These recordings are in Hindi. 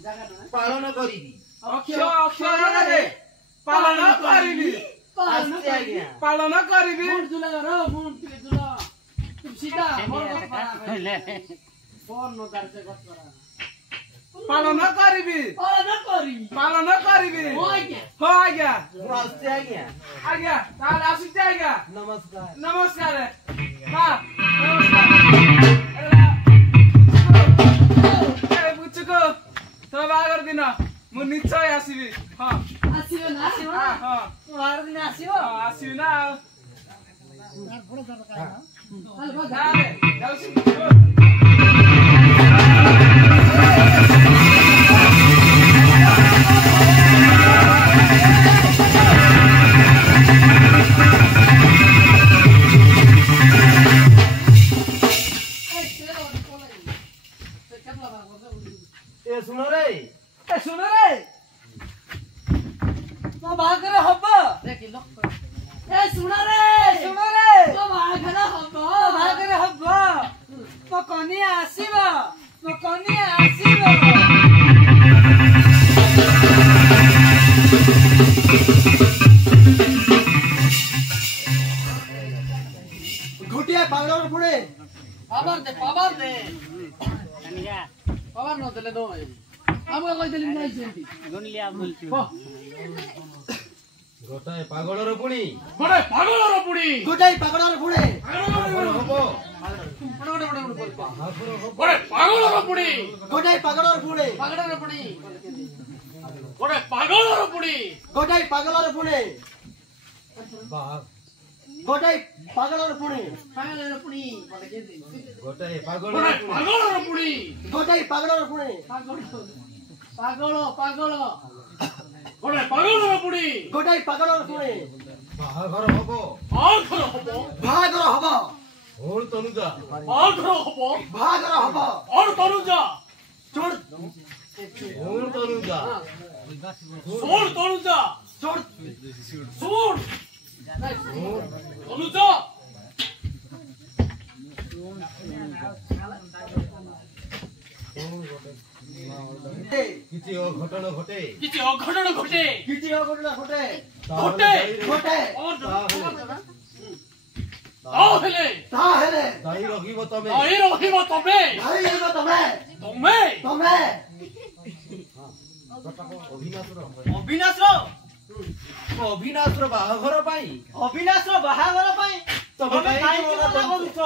पालन करी अक्षर अक्षर पालन करी पालन करी सीधा पालन करी पालन करी हो आज्ञा आज्ञा ताल आसिते आज्ञा नमस्कार नमस्कार हां नमस्कार ए बुचको तो बागर दिन मु निश्चय आसीबी हां आसीबो ना हां बागर दिन आसीबो आसीबी ना बडो दरकार हाल बा जाउसी सुनो रे तो बागर हब्बा देखि लोक ए सुन रे तो बागर हब्बा तो कनी आसीबा घोटिया पागल पुणे पावर दे पावर न देले दो हमको कहि देली नै जेंती गुन लिया बोलछु गोटाय पागलर पुणी गोटाय पागलर पुणी गोटाय पागलर पुणे हबो गोटाय पागलर पुणी गोटाय पागलर पुणे गोटाय पागलर पुणी गोटाय पागलर पुणे गोटाय पागलर पुणे बोले जेंती गोटाय पागलर पुणी गोटाय पागलर पुणे पागल गोटाय पागलर पुणी गोटाय पागलर पुणे बाहाघर हबो बाहाघर हबो और तनुजा बाहाघर हबो बाहाघर हबो और तनुजा छोड़ और तनुजा छोड़ तनुजा छोड़ तनुजा किसी अघटन घटे दाई रहिबो तमे अविनाशर बाहाघर पाई तमे काई करूछ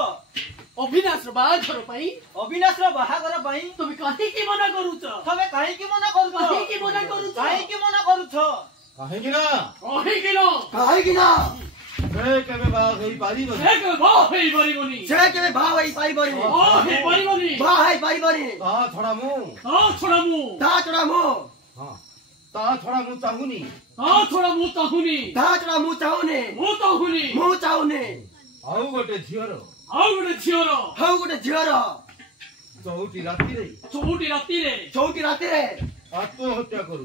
अविनाश बाहाघर पाई तमे काहे की मना करूछ काहे की मना करूछ काहेकि ना से केबे बाहा होई पारिबो से केबे बाहा होई पारिबोनी ता छोड़ा मु हां ता छोड़ा मु चाहुनी मु चाहुनी आउ गोटे झियर चौटी राती रे आत्महत्या करू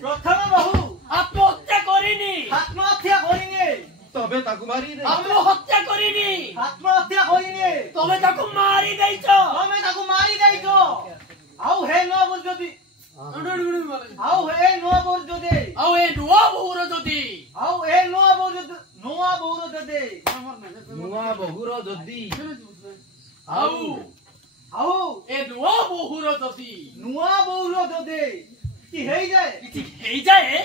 प्रथम बहु आत्महत्या करिनी तबे ताकु मारी दे आत्महत्या करिनी तबे ताकु मारी दैछो आउ हे नो बोल जदी आउ ए नो बोल जदी नुआ बहुर जदी नुआ बहुर जदी कि हेई जाए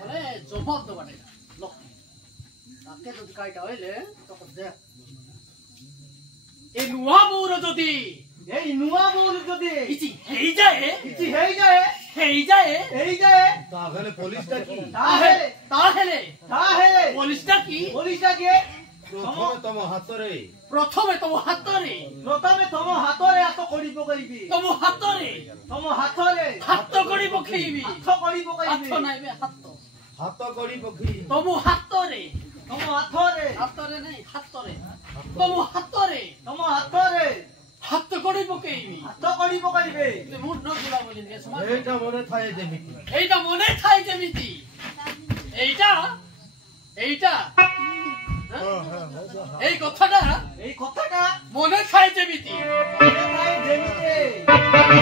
बोले जवाब दो बाटे लो ताके जदी काइटा होइले तो दे ए नुआ बहुर जदी किछि हेई जाए ताहले पुलिस डाकी ताहेले पुलिस डाकी प्रथमे तम हातरे हाथ कड़ी पकईबी हाथ कड़ी पकईबी हाथ कड़ी पकई तम हातरे ତମ ହାତରେ ହାତରେ ନାହିଁ ହାତରେ ତମ ହାତରେ ତମ ହାତରେ ହାତ କଡ଼ି ପକେଇବି ହାତ କଡ଼ି ପକାଇବେ ମୁଣ୍ଡ ଗୁଲା ବୋଲି ଏଇଟା ମନେ ଥାଏ ଯେମିତି এইটা মনে ଥାଏ যেମିତି এইটা এইটা এই কথাটা ଏଇ କଥାଟା মনে ଥାଏ যেମିତି ମନେ ଥାଏ ଯେମିତି